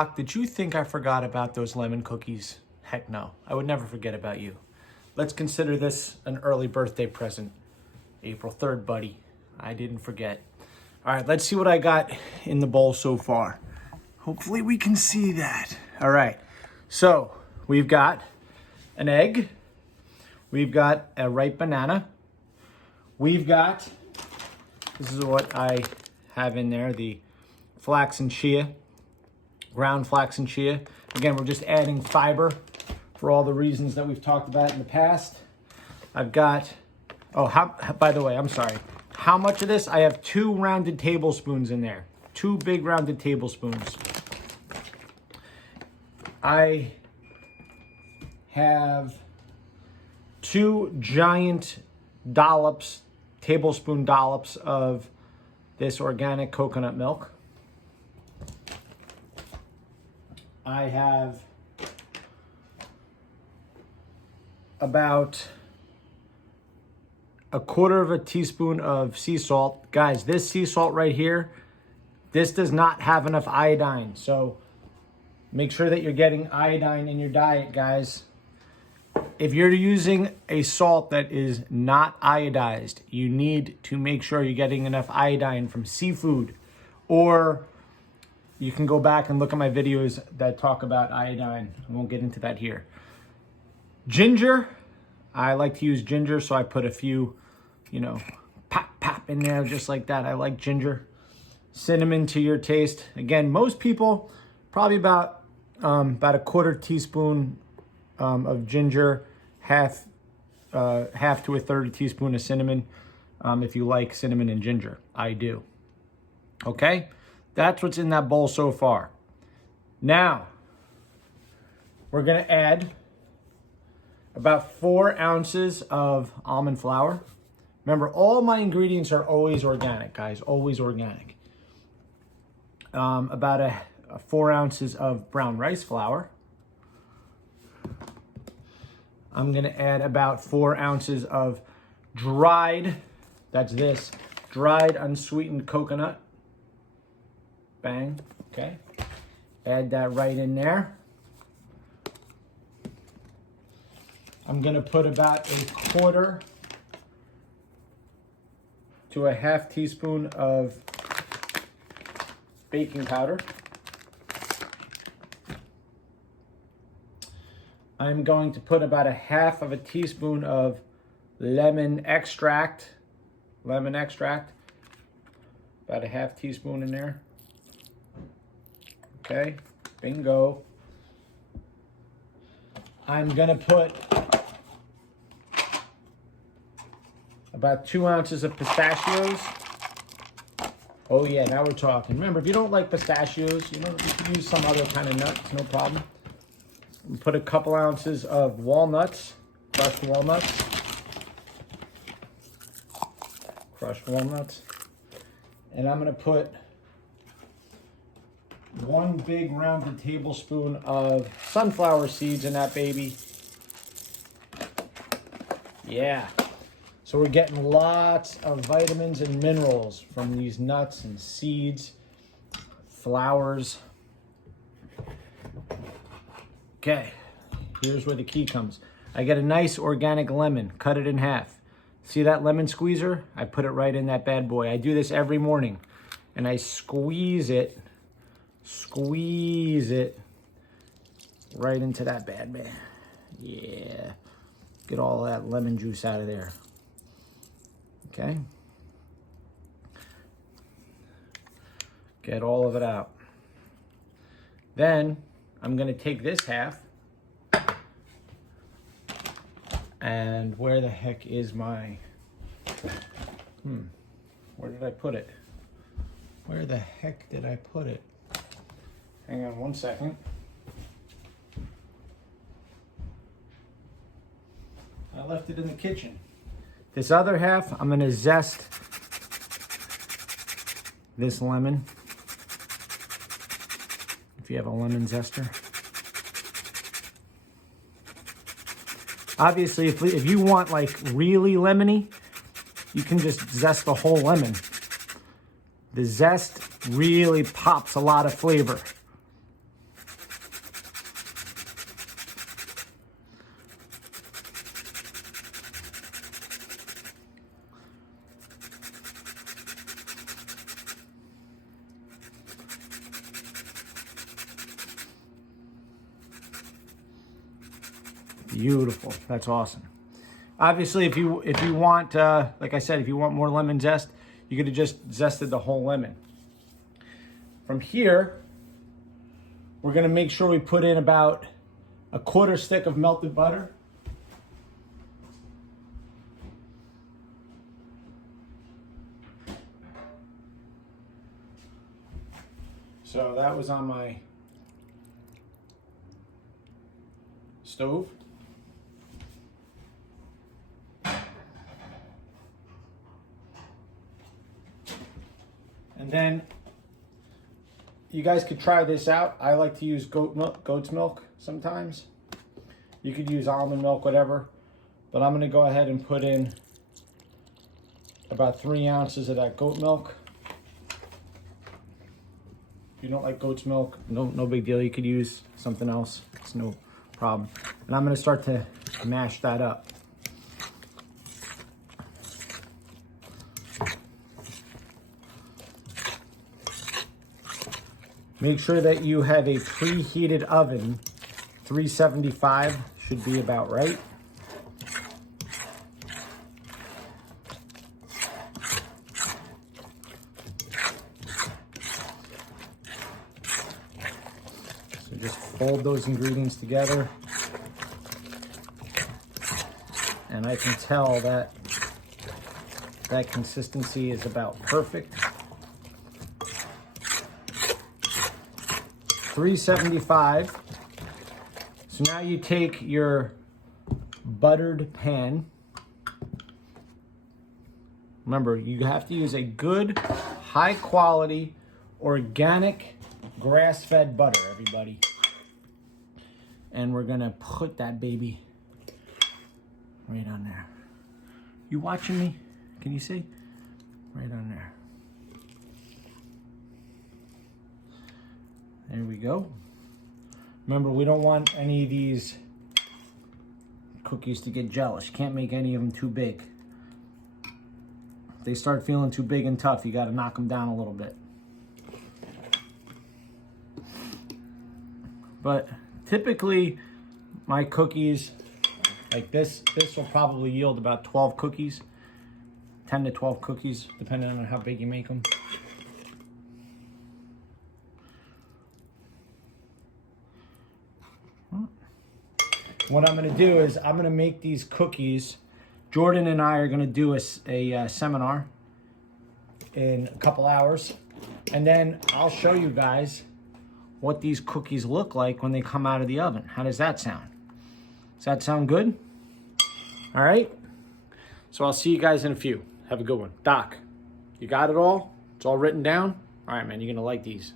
Doc, did you think I forgot about those lemon cookies? Heck no, I would never forget about you. Let's consider this an early birthday present. April 3rd, buddy. I didn't forget. All right, let's see what I got in the bowl so far. Hopefully we can see that. All right, so we've got an egg. We've got a ripe banana. We've got, this is what I have in there, the flax and chia, ground flax and chia. Again, we're just adding fiber for all the reasons that we've talked about in the past. I've got, by the way, I'm sorry. How much of this? I have 2 rounded tablespoons in there. 2 big rounded tablespoons. I have 2 giant dollops, tablespoon dollops of this organic coconut milk. I have about 1/4 teaspoon of sea salt. Guys, this sea salt right here, this does not have enough iodine. So make sure that you're getting iodine in your diet, guys. If you're using a salt that is not iodized, you need to make sure you're getting enough iodine from seafood, or you can go back and look at my videos that talk about iodine. I won't get into that here. Ginger, I like to use ginger, so I put a few, pop in there just like that. I like ginger. Cinnamon to your taste. Again, most people, probably about 1/4 teaspoon of ginger, half to 1/3 teaspoon of cinnamon, if you like cinnamon and ginger. I do. Okay? That's what's in that bowl so far. Now, we're going to add about 4 ounces of almond flour. Remember, all my ingredients are always organic, guys, always organic. About 4 ounces of brown rice flour. I'm going to add about 4 ounces of dried, that's this, dried unsweetened coconut. Bang, okay. Add that right in there. I'm going to put about 1/4 to 1/2 teaspoon of baking powder. I'm going to put about 1/2 teaspoon of lemon extract. About 1/2 teaspoon in there. Okay, bingo. I'm gonna put about 2 ounces of pistachios. Oh yeah, now we're talking. Remember, if you don't like pistachios, you can use some other kind of nuts, no problem. Put a couple ounces of walnuts, crushed walnuts. And I'm gonna put 1 big rounded tablespoon of sunflower seeds in that baby. Yeah. So we're getting lots of vitamins and minerals from these nuts and seeds, flowers. Okay, here's where the key comes. I get a nice organic lemon, cut it in half. See that lemon squeezer? I put it right in that bad boy. I do this every morning, and I squeeze it right into that bad man. Yeah, get all that lemon juice out of there. Okay, get all of it out. Then I'm gonna take this half, and where the heck is my, where did I put it? Where the heck did I put it? Hang on 1 second. I left it in the kitchen. This other half, I'm gonna zest this lemon. If you have a lemon zester. Obviously, if you want like really lemony, you can just zest the whole lemon. The zest really pops a lot of flavor. Beautiful. That's awesome. Obviously, if you want, like I said, if you want more lemon zest, you could have just zested the whole lemon. From here, we're going to make sure we put in about a 1/4 stick of melted butter. So that was on my stove. And then you guys could try this out. I like to use goat's milk sometimes. You could use almond milk, whatever. But I'm going to go ahead and put in about 3 ounces of that goat milk. If you don't like goat's milk, no big deal. You could use something else. It's no problem. And I'm going to start to mash that up. Make sure that you have a preheated oven. 375 should be about right. So just fold those ingredients together. And I can tell that that consistency is about perfect. 375. So now you take your buttered pan. Remember, you have to use a good, high quality, organic, grass-fed butter, everybody. And we're gonna put that baby right on there. You watching me? Can you see? Right on there. There we go. Remember, we don't want any of these cookies to get jealous. You can't make any of them too big. If they start feeling too big and tough, you got to knock them down a little bit. But typically, my cookies, like this will probably yield about 12 cookies. 10 to 12 cookies, depending on how big you make them. What I'm going to do is I'm going to make these cookies. Jordan and I are going to do a seminar in a couple hours. And then I'll show you guys what these cookies look like when they come out of the oven. How does that sound? Does that sound good? All right. So I'll see you guys in a few. Have a good one. Doc, you got it all? It's all written down? All right, man, you're going to like these.